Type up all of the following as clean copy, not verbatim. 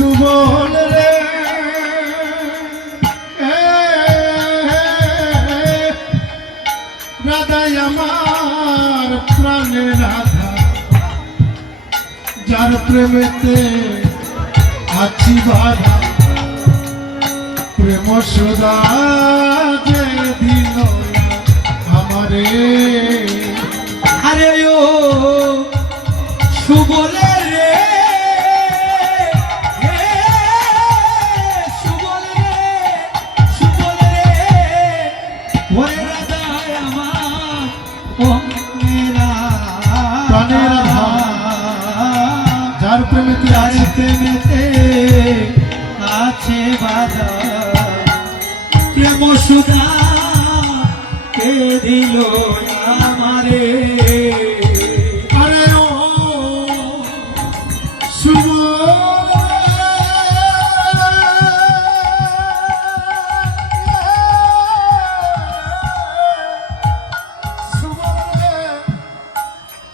সুবল রে রাধাই আমার প্রাণের রাধা, যার প্রেমেতে আছি বাধা, প্রেম সুধা যে দিল আমারে। আরে ও সুবলে রে, সুবলে রে, সুবলে রে, ওরে রাধায় আমার প্রাণের রাধা, যার প্রেমেতে আছে বাধা, প্রেম সুধা কে দিল আমারে। আরে ও সুবল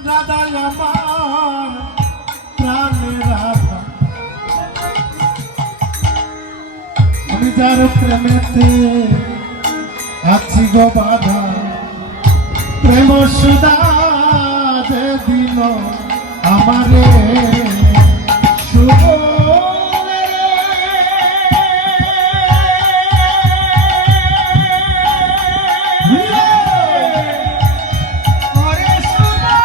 রাধা আমার প্রাণের রাধা, আমি যার প্রেমেতে আছি গো বাধা, প্রেম সুধা যে দিল আমারে। সুবলে ওরে সুবলে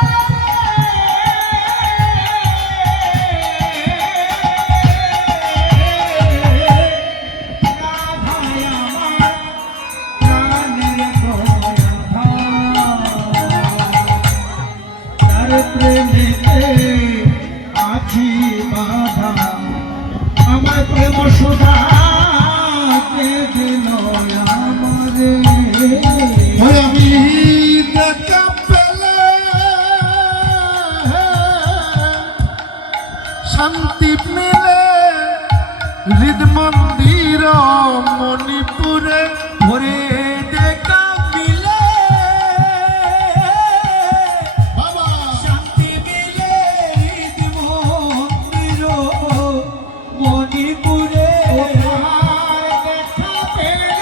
রাধায় আমার প্রাণের রাধা, তার প্রেমেতে আছি বাধা, আমার প্রেম সুধা কে দিল আমারে। ওই আমি দেখা পেলে শান্তি মিলে হৃদ মন্দির মণিপুরে, ওরে দেখা মিলে বাবা শান্তি মিলে হৃদ মন্দির মণিপুরে। দেখা পেলে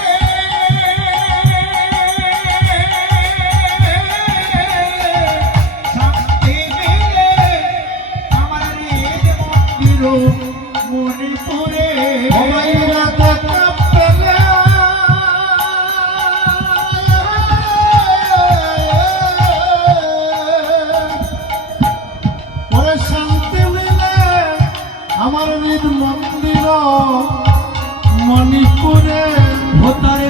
শান্তি মিলে আমার হৃদ মন্দির মণিপুরে। সবাইরা দেখা পেলে ওরে শান্তি মিলে আমার হৃদ মন্দির মণিপুরে। ভোতারে